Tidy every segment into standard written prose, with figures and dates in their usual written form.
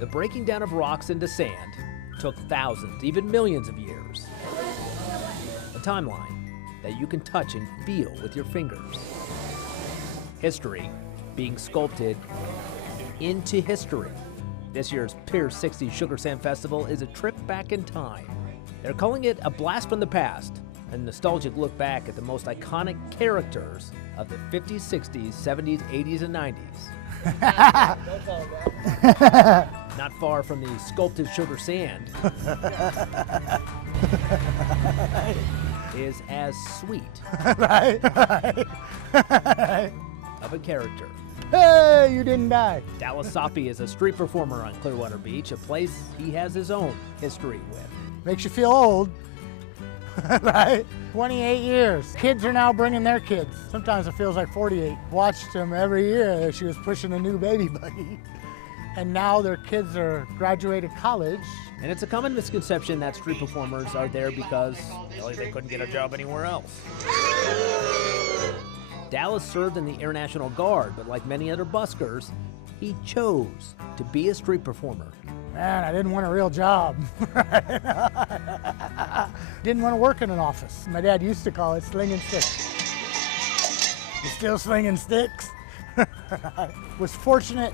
The breaking down of rocks into sand took thousands, even millions of years. A timeline that you can touch and feel with your fingers. History being sculpted into history. This year's Pier 60 Sugar Sand Festival is a trip back in time. They're calling it a blast from the past, a nostalgic look back at the most iconic characters of the 50s, 60s, 70s, 80s, and 90s. Not far from the sculpted sugar sand is as sweet of a character. Hey, you didn't die. Dallas Saupe is a street performer on Clearwater Beach, a place he has his own history with. Makes you feel old, right? 28 years. Kids are now bringing their kids. Sometimes it feels like 48. Watched them every year. She was pushing a new baby buggy. And now their kids are graduated college. And it's a common misconception that street performers are there because really, they couldn't get a job anywhere else. Dallas served in the Air National Guard, but like many other buskers, he chose to be a street performer. Man, I didn't want a real job. Didn't want to work in an office. My dad used to call it slinging sticks. You still slinging sticks? Was fortunate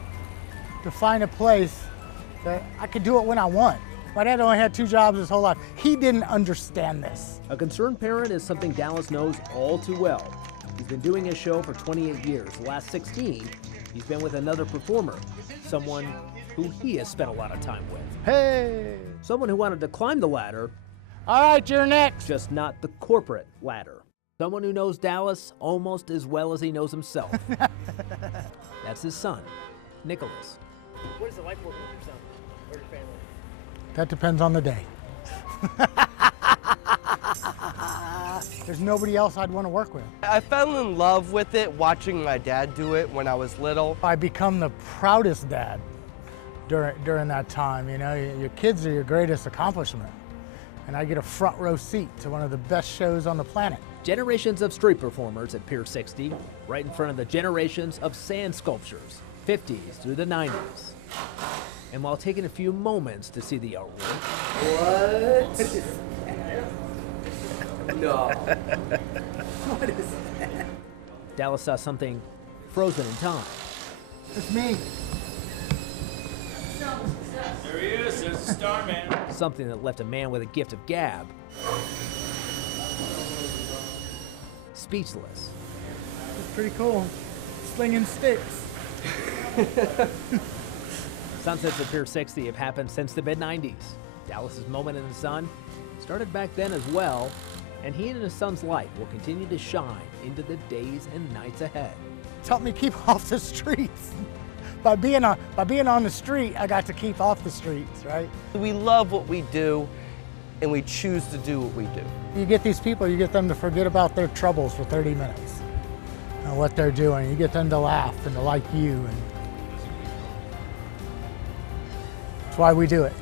to find a place that I could do it when I want. My dad only had 2 jobs his whole life. He didn't understand this. A concerned parent is something Dallas knows all too well. He's been doing his show for 28 years. The last 16, he's been with another performer, someone who he has spent a lot of time with. Hey! Someone who wanted to climb the ladder. All right, you're next. Just not the corporate ladder. Someone who knows Dallas almost as well as he knows himself. That's his son, Nicholas. What is it like working with your son or your family? That depends on the day. There's nobody else I'd want to work with. I fell in love with it watching my dad do it when I was little. I become the proudest dad during that time. You know, your kids are your greatest accomplishment. And I get a front row seat to one of the best shows on the planet. Generations of street performers at Pier 60, right in front of the generations of sand sculptures, 50s through the 90s. And while taking a few moments to see the artwork. What? No. What is that? Dallas saw something frozen in time. It's me. There he is, there's the star man. Something that left a man with a gift of gab speechless. It's pretty cool. Slinging sticks. Sunsets at Pier 60 have happened since the mid-90s. Dallas's moment in the sun started back then as well, and he and his son's light will continue to shine into the days and nights ahead. It's helped me keep off the streets. By being on the street, I got to keep off the streets, right? We love what we do, and we choose to do what we do. You get these people, you get them to forget about their troubles for 30 minutes and what they're doing. You get them to laugh and to like you. And that's why we do it.